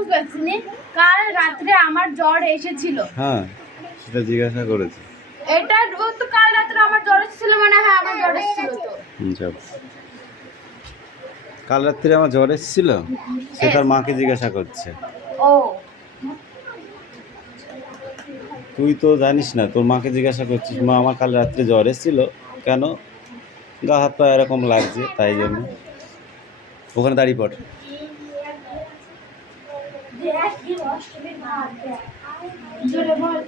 বুঝতে পারছি না। কাল রাত্রে আমার জ্বর এসেছিল। হ্যাঁ, সেটা জিজ্ঞাসা করেছি। এটা ও তো কাল রাত্রে আমার জ্বর এসেছিল মানে হ্যাঁ আমার জ্বর এসেছিল তো। যাও। কাল রাত্রে আমার জ্বর এসেছিল, সে তার মাকে জিজ্ঞাসা করছে। ও তুই তো জানিস না, তোর মাকে জিজ্ঞাসা করছিস মা আমার কাল রাত্রে জ্বর এসেছিল কেন, গা হাত পা এরকম লাগছে তাই জন্য। ওখানে দাঁড়িয়ে পড়। জোরে বল। জোরে বল।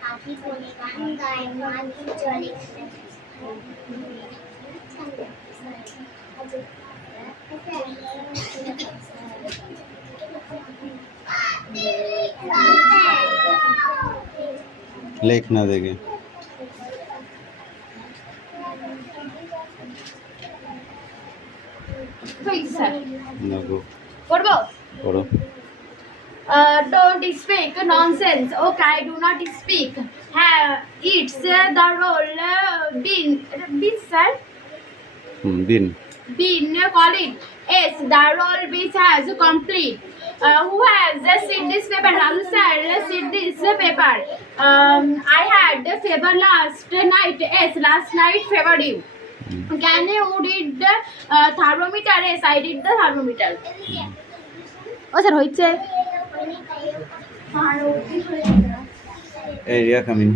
পাখি বনে গান গায় মাঝি জলে লেখ না দেখে। করবো? পড়ো। Don't speak nonsense. Okay, I do not speak. It's the role bin sir. দিন। Bin call it. Yes, the role which has complete. Who has seen this paper? Ralu sir, see this paper. I had the fever last night. Yes, last night fever you. Can you read the thermometer? Yes, I did the thermometer. ও sir হয়েছে। এই Riya come in.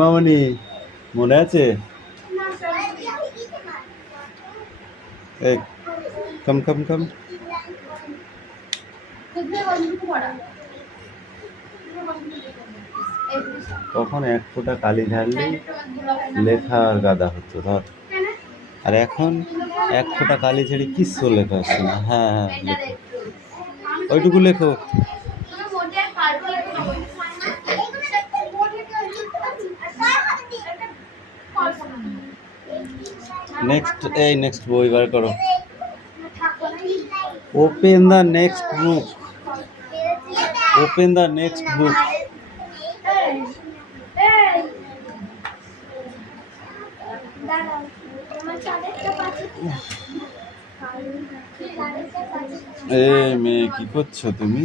মামনি মনে আছে? এই কম কম কম। তখন এক ফোঁটা কালি ঢাললেই লেখা আর গাদা হতো ধর, আর এখন এক ফোঁটা কালি ছেড়ে কিচ্ছু লেখা হচ্ছে না। হ্যাঁ হ্যাঁ লেখো, ওইটুকু লেখো। নেক্সট, এই নেক্সট বই বার করো। Open the next book, open the next book. এই মেয়ে কি করছো তুমি?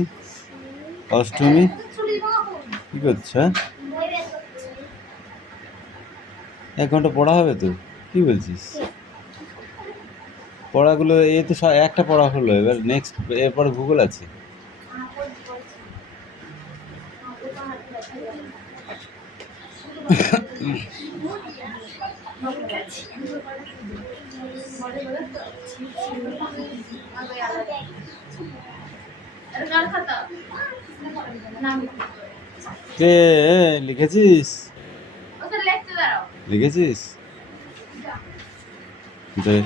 অষ্টমী কি করছো? 1 ঘন্টা পড়া হবে তো? কি বলছিস? পড়াগুলো এই তো একটা পড়া হলো, এবার নেক্সট এরপরে ভূগোল আছে। কে লিখেছিস? লিখেছিস? দে।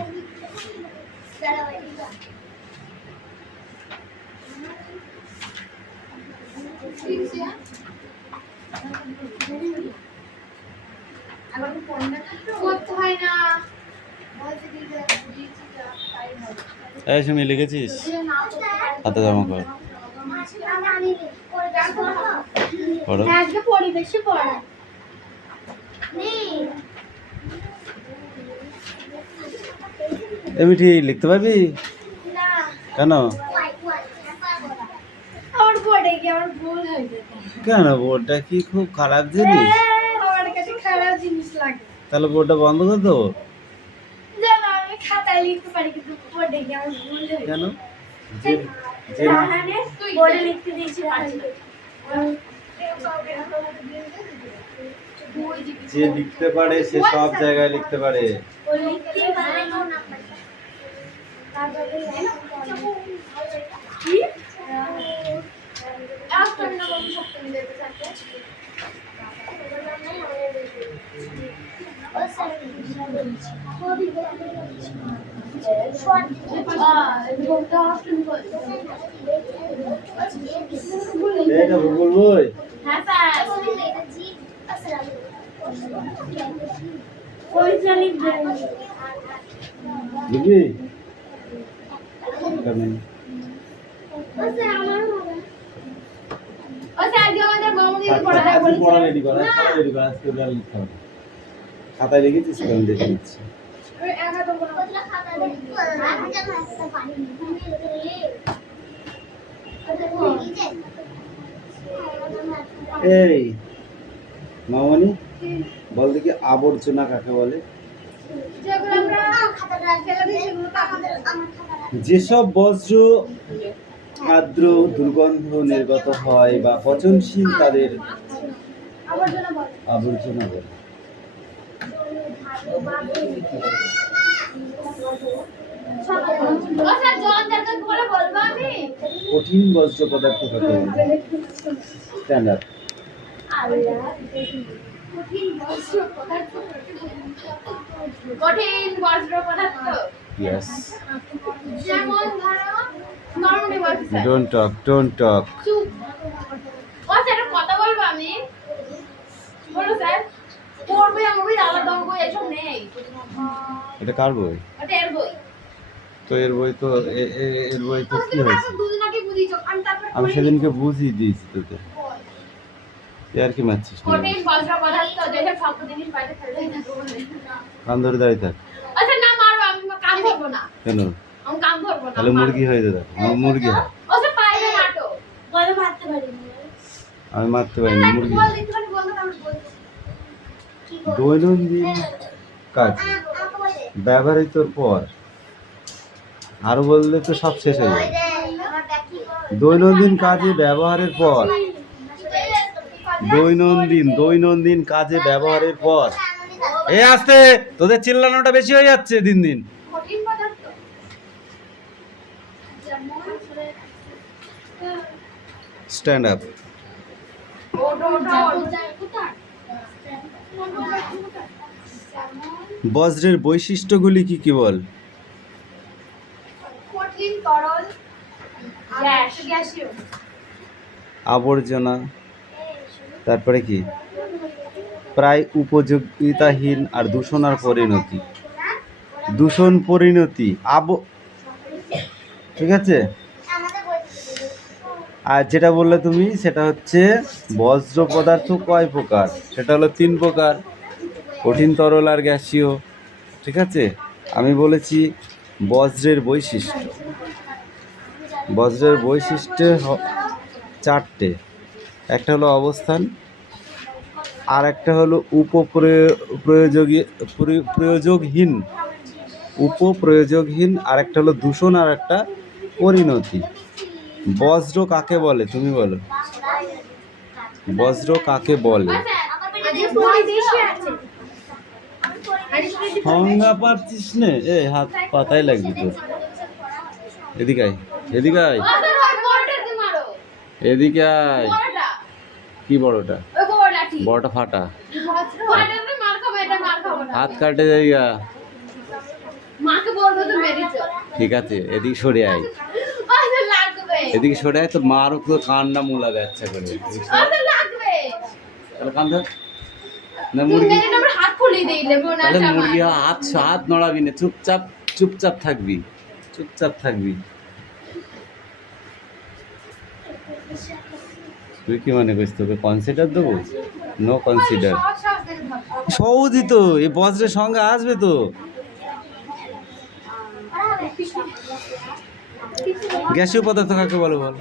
এই সুমি লিখেছিস? হাতে জমা কর। পড়ো। আজকে পরিবেশে পড়া এমনি ঠিক লিখতে পারবি? না কেন? আমার বোর্ডে গিয়ে আমার ভুল হয়ে যেত। কেন? বোর্ডটা কি খুব খারাপ জিনিস? আমার কাছে খারাপ জিনিস লাগে। তাহলে বোর্ডটা বন্ধ করে দেবো? জানো আমি খাতায় লিখতে পারি কিন্তু বোর্ডে গিয়ে আমার ভুল হয়ে কেন? যায়। রাহানে বোর্ডে লিখতে দিয়েছি যে লিখতে পারে সে সব জায়গায় লিখতে পারে। ও লিখতে পারে না তারপরে কি একটা না বাবু সপ্তমী দিতে থাকে ও স্যার বলছি খুবই বলছি শর্ট এটা অপশন বলছি এটা ভূগোল বই। হ্যাঁ স্যার। এটা জি আসসালামু ওইটা লিখবে লিখবি? কেমন? ওটা আমার হবে ও স্যার আজকে আমাদের মামুনি পড়াটা বলেছে পড়া রেডি কর, পড়া রেডি কর, আজকে ওটা লিখতে হবে। খাতায় লিখেছিস তো? আমি দেখে নিচ্ছি। ওই একা তো বলা ওটা খাতা দেখি আজকে ভাষা পারি এই মামনি বল দেখি আবর্জনা কাকে বলে? যেগুলো আমরা খাতাটা ফেলে দিই সেগুলো তো আমাদের আমার খাতাটা যেসব বজ্র আর্দ্র দুর্গন্ধ নির্গত হয় বা পচনশীল তাদের আবর্জনা বলে। আবর্জনা বলে। ও স্যার জন জায়গা বলে বলবো আমি? কঠিন বজ্র পদার্থ কাকে বলে? Stand up. কঠিন বজ্র পদার্থ ইয়েস। যেমন ধরো নরমালি বলছি স্যার ডোন্ট টক। চুপ। ও স্যার একটা কথা বলবো আমি? বলো স্যার। পড়বে আমার বই আলাদা বই এসব নেই। এটা কার বই? ওটা এর বই। তো এর বই তো এর বই তো কি হয়েছে? দুদিন আগে বুঝিয়েছো আমি তারপর আমি সেদিনকে বুঝিয়ে দিয়েছি তোকে। তুই আর কি মারছিস না? কঠিন বজ্র পদার্থ যেসব শক্ত জিনিস বাইরে ফেলে দেয় না বলে। কান ধরে দাঁড়িয়ে থাক। আচ্ছা না মারো আমি কান ধরবো না। কেন? আমি কান ধরবো না। তাহলে মুরগি হয়ে যাবে। মুরগি হয়। ও স্যার পাইবে নাটো। বলে মারতে পারি না আমি মারতে পারিনি, মুরগি বল হয়। দিতে পারি বলতে আমি বলছি। দৈনন্দিন কাজ ব্যবহৃতর পর আরো বললে তো সব শেষ হয়ে যাবে। দৈনন্দিন কাজে ব্যবহারের পর দৈনন্দিন কাজে ব্যবহারের পর এ আস্তে, তোদের চিল্লানোটা বেশি হয়ে যাচ্ছে দিন দিন। কঠিন পদার্থ স্ট্যান্ড আপ। বজ্রের বৈশিষ্ট্যগুলি কি কি বল? কঠিন তরল গ্যাসীয় আবর্জনা, তারপরে কি প্রায় উপযোগিতাহীন, আর দূষণ আর পরিণতি। দূষণ পরিণতি ঠিক আছে। আর যেটা বললে তুমি সেটা হচ্ছে বজ্র পদার্থ কয় প্রকার? সেটা হলো 3 প্রকার, কঠিন তরল আর গ্যাসীয়। ঠিক আছে। আমি বলেছি বজ্রের বৈশিষ্ট্য। বজ্রের বৈশিষ্ট্য 4টে। একটা হলো অবস্থান, আর একটা হলো উপপ্রয়োজকহীন, আর একটা হলো দূষণ, আর একটা পরিণতি। বজ্র কাকে বলে তুমি বলো? বজ্র কাকে বলে? সংজ্ঞা পাচ্ছিস নে? এ হাত পাতায় লাগবে তোর। এদিকে আয়, এদিকে আয়, এদিকে আয়। কি বড়টা? বড়টা ফাটা, হাত কাটে জায়গা। ঠিক আছে, এদিকে সরে আয়, এদিকে সরে আয়। তোর মারও তো কান্না মুলা যাচ্ছে করে। তাহলে কান ধর না মুরগি, তাহলে মুরগি হাত নড়াবি না, চুপচাপ থাকবি, তুই কি মনে করিস তোকে কনসিডার দেবো? No consider. সহজই তো, এই বজ্রের সঙ্গে আসবে তো। গ্যাসীয় পদার্থ কাকে বলে বল?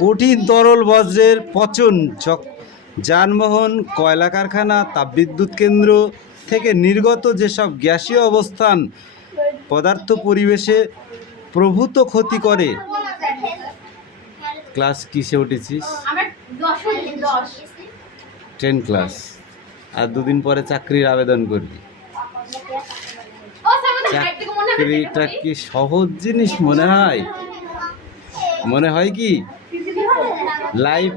কঠিন তরল বজ্রের পচন যানবাহন, কয়লা কারখানা, তাপবিদ্যুৎ কেন্দ্র থেকে নির্গত যেসব গ্যাসীয় অবস্থান পদার্থ পরিবেশে প্রভূত ক্ষতি করে। ক্লাস কিসে উঠেছিস? 10 ক্লাস। আর 2 দিন পরে চাকরির আবেদন করবি। চাকরিটা কি সহজ জিনিস মনে হয়? মনে হয় কি লাইফ?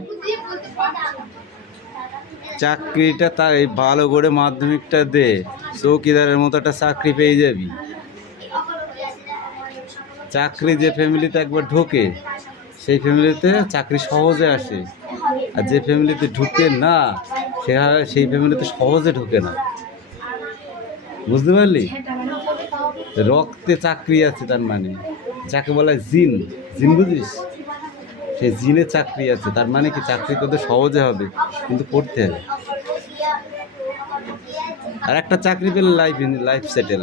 চাকরিটা তাই ভালো করে মাধ্যমিকটা দে, চৌকিদারের মতো একটা চাকরি পেয়ে যাবি। চাকরি যে ফ্যামিলিতে একবার ঢোকে সেই ফ্যামিলিতে চাকরি সহজে আসে, আর যে ফ্যামিলিতে ঢুকে না সেই ফ্যামিলিতে সহজে ঢোকে না। বুঝতে পারলি? রক্তে চাকরি আছে, তার মানে যাকে বলা হয় জিন, জিন বুঝিস? সেই জিনে চাকরি আছে, তার মানে কি চাকরি তোদের সহজে হবে, কিন্তু করতে হবে। আর একটা চাকরি পেলে লাইফ সেটেল,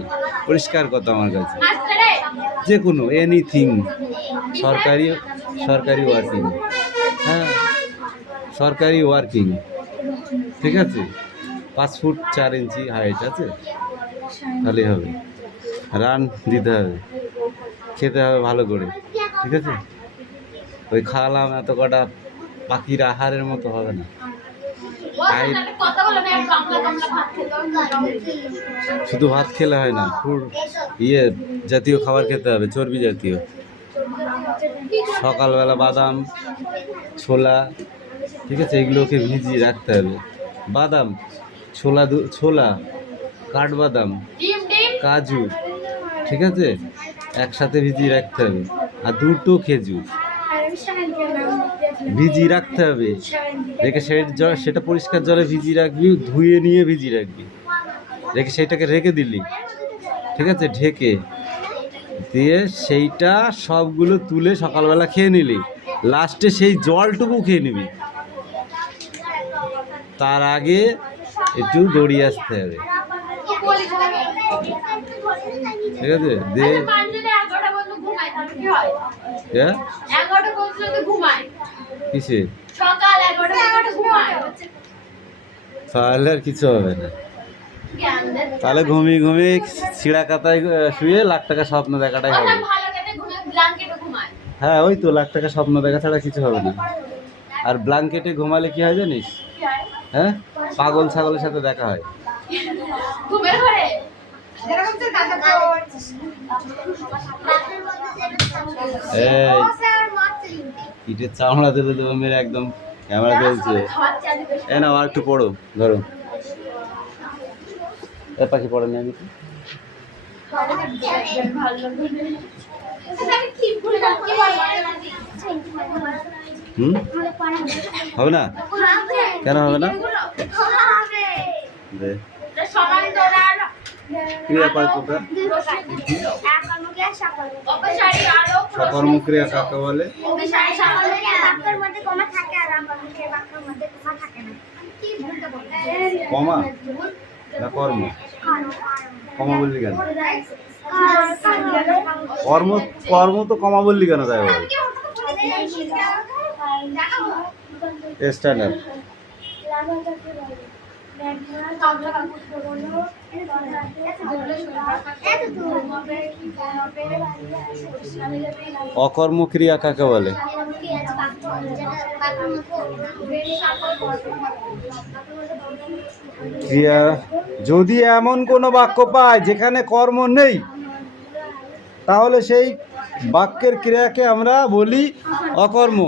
পরিষ্কার কথা আমার কাছে। যে কোনো এনিথিং, সরকারি সরকারি ওয়ার্কিং, হ্যাঁ সরকারি ওয়ার্কিং, ঠিক আছে, 5 ফুট 4 ইঞ্চি হাইট আছে, তাহলেই হবে। রান দিতে হবে, খেতে হবে ভালো করে, ঠিক আছে। ওই খাওয়ালাম এত কটা পাখির আহারের মতো হবে না। শুধু ভাত খেলে হয় না, জাতীয় খাবার খেতে হবে, চর্বি জাতীয়। সকালবেলা বাদাম, ছোলা, ঠিক আছে, এগুলোকে ভিজিয়ে রাখতে হবে। বাদাম, ছোলা, কাঠবাদাম, কাজু, ঠিক আছে, একসাথে ভিজিয়ে রাখতে হবে। আর 2টো খেজুর ভিজিয়ে রাখতে হবে, রেখে সেটা পরিষ্কার জলে ভিজিয়ে রাখবি, ধুয়ে নিয়ে ভিজিয়ে রাখবি, রেখে সেইটাকে রেখে দিলি, ঠিক আছে, ঢেকে দিয়ে সেইটা সবগুলো তুলে সকালবেলা খেয়ে নিলি। লাস্টে সেই জলটুকু খেয়ে নিবি, তার আগে একটু দৌড়িয়ে আসতে হবে, ঠিক আছে। দিয়ে কিসে তাহলে আর কিছু হবে না, তাহলে ঘুমিয়ে ঘুমিয়ে ছিঁড়া কাতায় শুয়ে লাখ টাকা স্বপ্ন দেখাটাই হবে। হ্যাঁ ওই তো লাখ টাকা স্বপ্ন দেখা ছাড়া কিছু হবে না। আর ব্ল্যাঙ্কেটে ঘুমালে কি হয় জানিস? হ্যাঁ, পাগল ছাগলের সাথে দেখা হয়। ইটের চামড়া দেবে দেবে মেরে একদম ক্যামেরা চলছে। না আর একটু পড়ো, ধরো এ পাখি পড়েনি আমি তো। হবে না? কেন হবে না? সকর্মক্রিয়া কাকে বলে? কমা না কর্ম? কমা বললি কেন? কর্ম তো কমা বললি কেন? তাই স্ট্যান্ডার্ড অকর্মক্রিয়া কাকে বলে? ক্রিয়া যদি এমন কোনো বাক্য পায় যেখানে কর্ম নেই, তাহলে সেই বাক্যের ক্রিয়াকে আমরা বলি অকর্ম।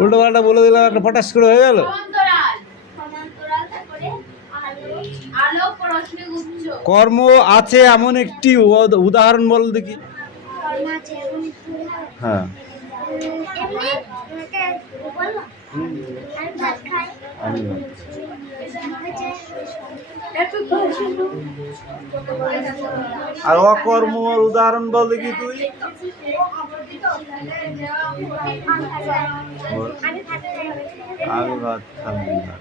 উল্টো পাল্টা বলে দিলাম, একটা ফটাস করে হয়ে গেল। কর্ম আছে এমন একটি উদাহরণ বল দেখি। হ্যাঁ, আর অকর্মর উদাহরণ বল দেখি তুই। আমি ভাত খাবো না।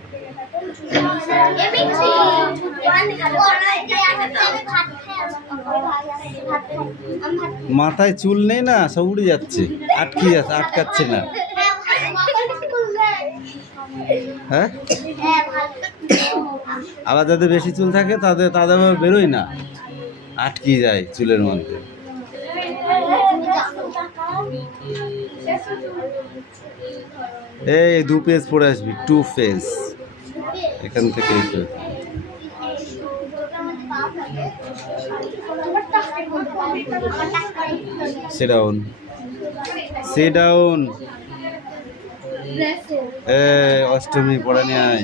মাথায় চুল নেই না, সব উড়ে যাচ্ছে, আটকাচ্ছে না। হ্যাঁ, আবার যাদের বেশি চুল থাকে তাদের বেরোয় না, আটকে যায় চুলের মধ্যে। এই 2 পেজ পড়ে আসবি, 2 পেজ এখান থেকে। Sit down. অষ্টমী পড়া নিয়ে আয়।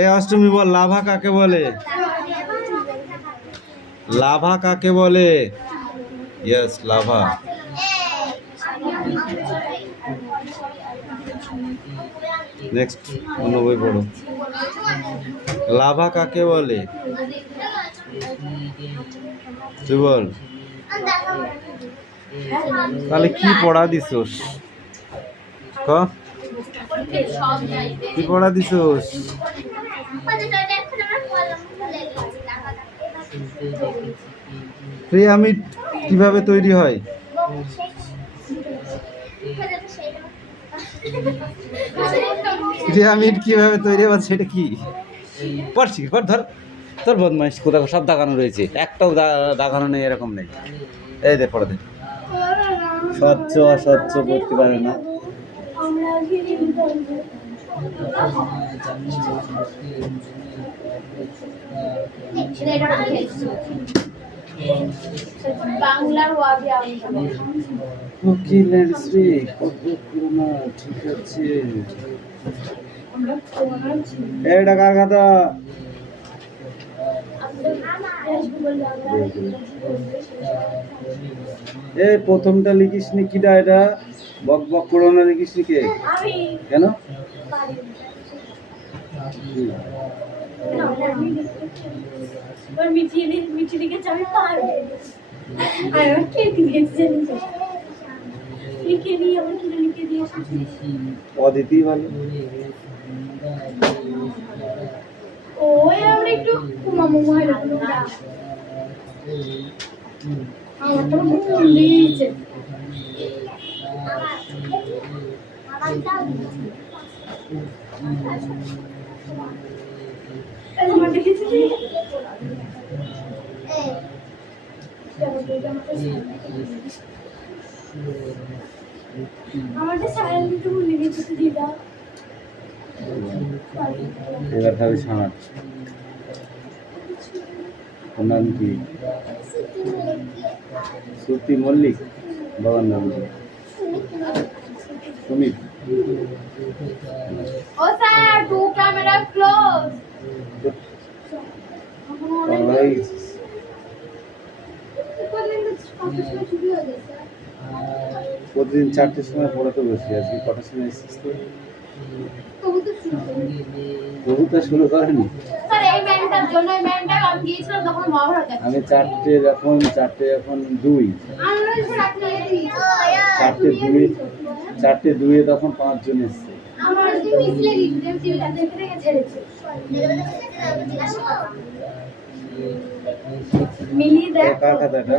এ অষ্টমী বল, লাভা কাকে বলে? লাভা কাকে বলে? Yes, lava. নেক্সট অন্য বই পড়ো। লাভা কাকে বলে? তুই বল। তাহলে কি পড়া দিছোস? ক কি পড়া দিছোস? পিরামিড কিভাবে তৈরি হয়? পিরামিড কিভাবে তৈরি হয় সেটা কি? পড়ছি পর ধর, তোর বদমাইশ কোথাও সব দাগানো রয়েছে, একটাও দাগানো নেই, এরকম নেই। এই দে পড়া দে। স্বচ্ছ অস্বচ্ছ করতে পারে না। বাংলার ওয়াবি ওকে লেটস স্পিক। ঠিক আছে, এটা কার খাতা? এই প্রথমটা লিখিস নি কিটা? এটা বক বক করো না, লিখিস নি কে? কেন? অদিতি ভালো। ওই আমরা একটু কুমামু হয় না আমার তো ঘুম দিয়েছে তোমার দেখেছি আমাদের সায়াল দিতে ভুলে গেছি দিদা। এবার খাবি ছানাচ। ওর নাম কি? শ্রুতি মল্লিক। বাবার নাম কি? সুমিত। ও স্যার, টু ক্যামেরা ক্লোজ। প্রতিদিন 4টের সময় পড়াতে বসি, আজকে কটার সময় এসেছিস তুই? তবু তো শুরু করেনি। স্যার এই ম্যানটার জন্য, এই ম্যানটা আমি গিয়েছিলাম তখন মহাভারত দেখতে। আমি 4টে এখন 2। আমরা এসে রাখতে গেছি। 4টে 2 তখন 5 জন এসছে। আমার যে মিসলে গিয়েছে, আমি টিভিটা দেখে দেখে ছেড়েছি। মিলিয়ে দেখ কার খাতাটা?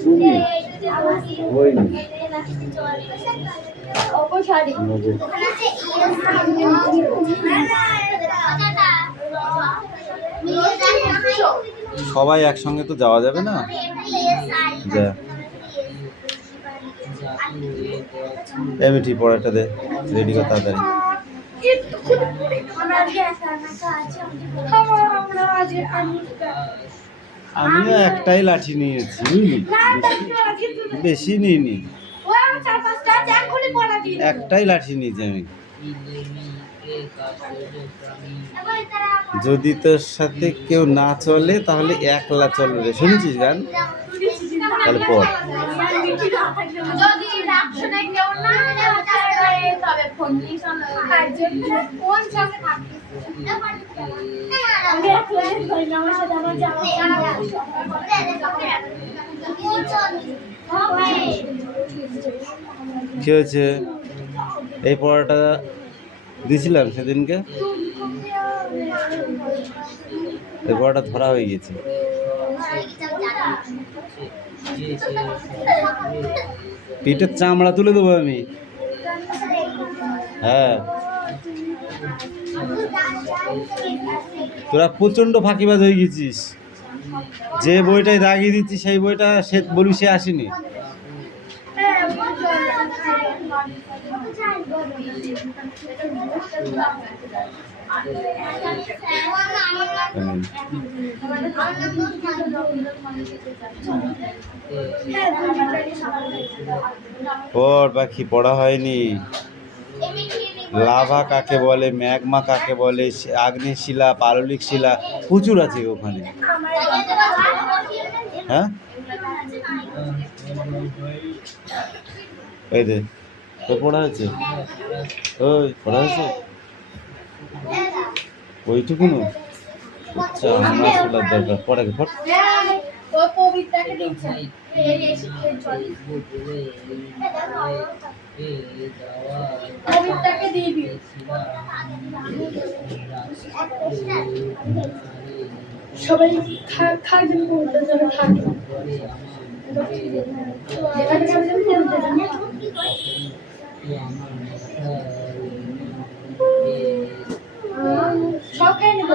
সুমি। ওই ওপো শাড়ি। সবাই একসঙ্গে তো যাওয়া যাবে না। যা এমটি পড়াটা দে, রেডি কর তাড়াতাড়ি। আমিও একটাই লাঠি নিয়েছি, বুঝলি, বেশি নিইনি, একটাই লাঠি নিয়েছি আমি। যদি তোর সাথে কেউ না চলে তাহলে একলা চলবে, শুনেছিস গান? তাহলে পড়। যদি রাখছনে কেউ না যায় তবে ফোন দিস না, কোন সঙ্গে থাকবি? আমি একলা কই না, আমার সাথে আমার যাওয়া কি হয়েছে? এই পড়াটা দিয়েছিলাম সেদিনকে, এই পড়াটা ধরা হয়ে গেছে। পিঠের চামড়া তুলে দেবো আমি। হ্যাঁ, তোরা প্রচণ্ড ফাঁকিবাজ হয়ে গেছিস। যে বইটাই দাগিয়ে দিচ্ছি সেই বইটা সে বলি সে আসেনি। পড় পাখি, পড়া হয়নি। লাভা কাকে বলে, ম্যাগমা কাকে বলে, আগ্নেয় শিলা, পাললিক শিলা প্রচুর আছে ওখানে। হ্যাঁ এই দে তো পড়া হয়েছে, ওই পড়া হয়েছে ওইটুকুনো। আচ্ছা আমার শোনার দরকার, পড়াকে পড়। ও কবিতাকে দিচ্ছে কবিতাকে দিবি সবাই খাওয়ার কবিতার জন্য থাকে সব খাই নেব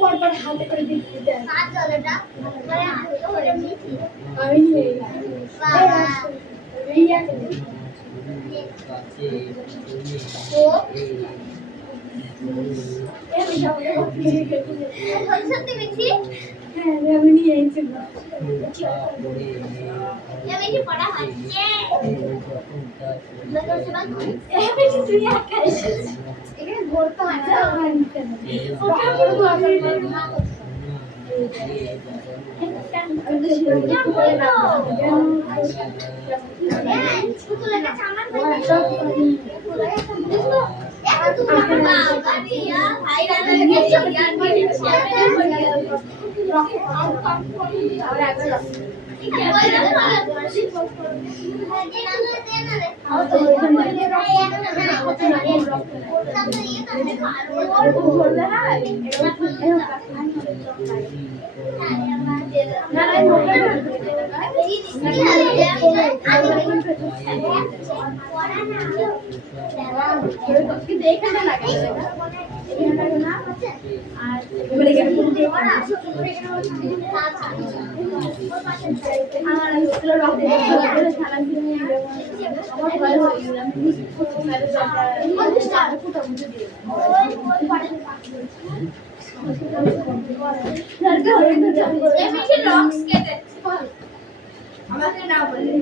পরপর হাতে করে দিতে আমি আমি নিয়ে এসেছি আমাকে না বলে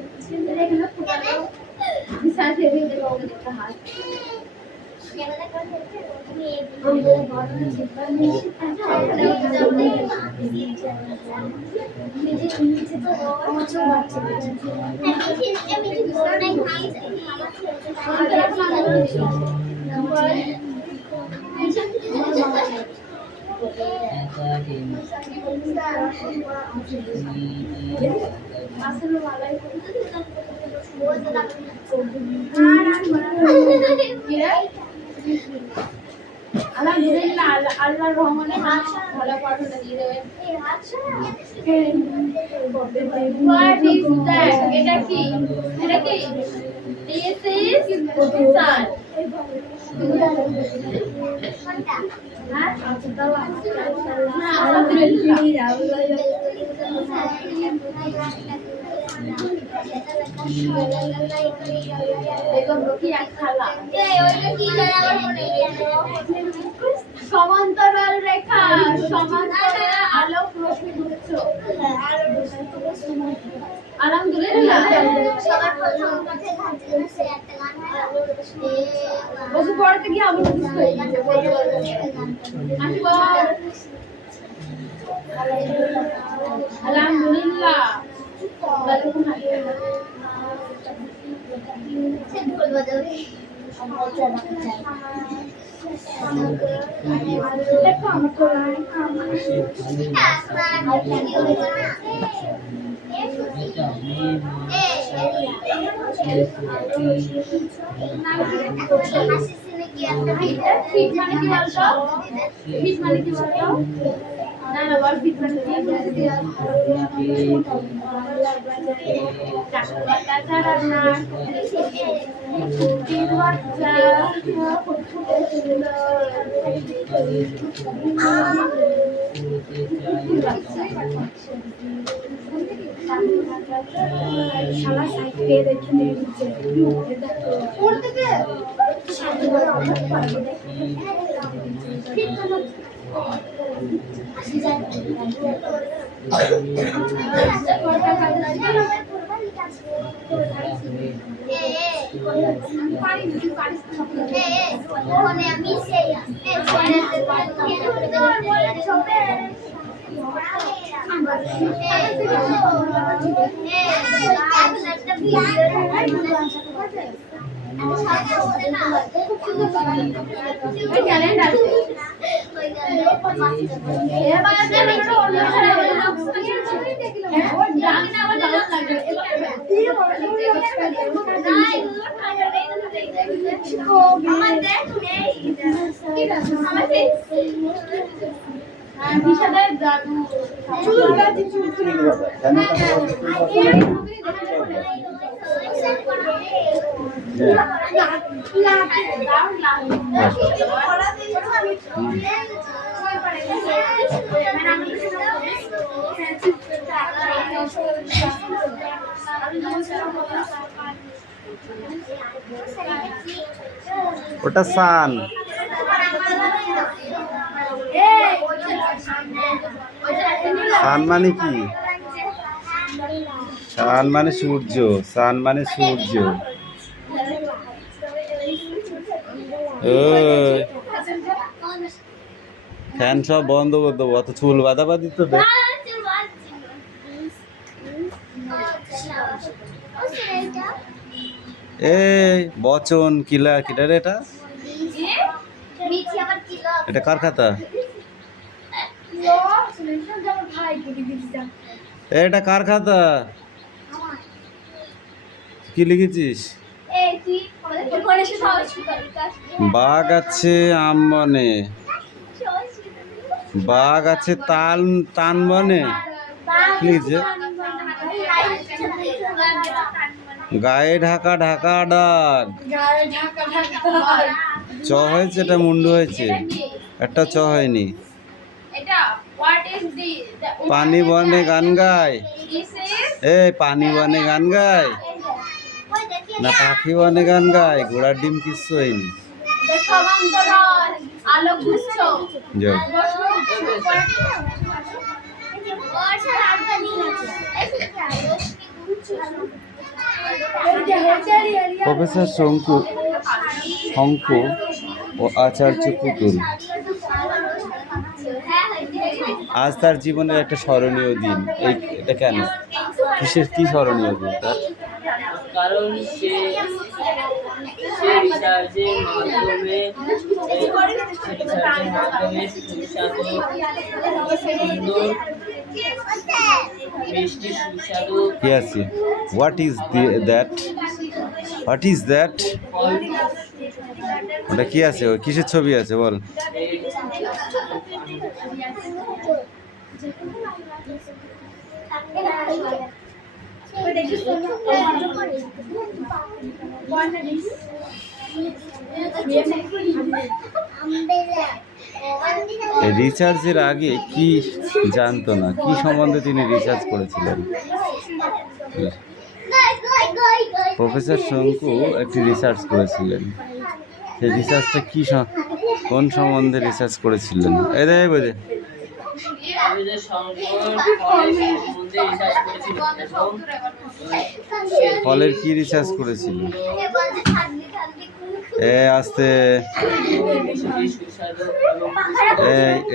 আলহামদুলিল্লাহ আল্লাহর রহমতে ভালো পড়াশোনা দিয়ে দেবেন। What is that? এটা কি? এটা কি? This is sun. সমান্তরাল রেখা, সমান্তরাল আলোক রশ্মি উৎস। আলহামদুলিল্লাহ বসে পড়তে গিয়ে আমি আলহামদুলিল্লাহ ফিট মানে কি বলতো? ফিট মানে কি বলতো? না না বল ফিট মানে কি? বাচ্চা যারা না তিন বাচ্চা শালা সাইড পেয়ে দেখে নিচ্ছে পড়তে দে বিশালের জাদু ওটা সান। সান মানে কি? সান মানে সূর্য, সান মানে সূর্য। ফ্যান সব বন্ধ করে দেবো, অত চুল বাঁধাবাঁধি তো দেখ। এই বচন কিলার কিলার এটা এটা কার খাতা? এটা কার খাতা? কি লিখেছিস? বাঘ আছে আম বনে, বাঘ আছে টান বনে, কি লিখেছে? গায়ে ঢাকা ঢাকা ডাক। চ হয়েছে, এটা মুন্ডু হয়েছে, একটা চ হয়নি। পানি বনে গান গায়, এই পানি বনে গান গায় না পাখি বনে গান গায়? ঘোড়ার ডিম কিচ্ছু হয়নি। যাও। প্রফেসর শঙ্কু ও আচার্য পুতুল আজ তার জীবনের একটা স্মরণীয় দিন। এটা কেন, কিসের কি স্মরণীয় দিন তার? কারণ সে রিসার্চের মাধ্যমে কি আছে? What is that? What is that? ওটা কি আছে? ওই কিসের ছবি আছে বল? রিসার্চের আগে কি জানতো না, কি সম্বন্ধে তিনি রিসার্চ করেছিলেন? প্রফেসর শঙ্কু একটি রিসার্চ করেছিলেন। সেই রিসার্চটা কি, কোন সম্বন্ধে রিসার্চ করেছিলেন? এই দে বোঝে ফলের কি রিসার্চ করেছিল? আস্তে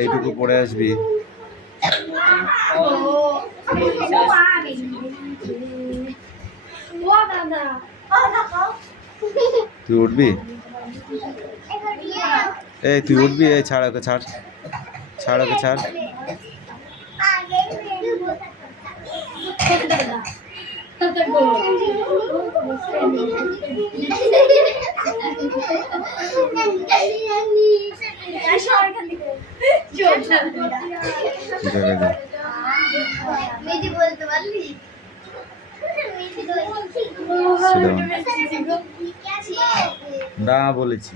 এইটুকু পড়ে আসবি। তুই উঠবি? এই তুই উঠবি? এই ছাড় ওকে, ছাড় ছাড় ওকে, ছাড়। না বলেছি।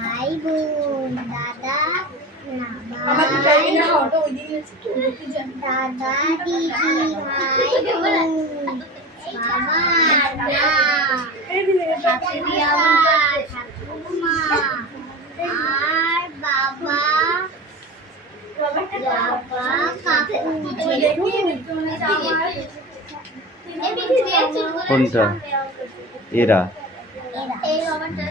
ভাই বোন দাদা না আমাদের ড্রাইভিং এর অটো ওই দিকে আছে দাদা দিদি ভাই বাবা ঠাকুমা আর বাবা কোনটা? এরা এই বাবাটা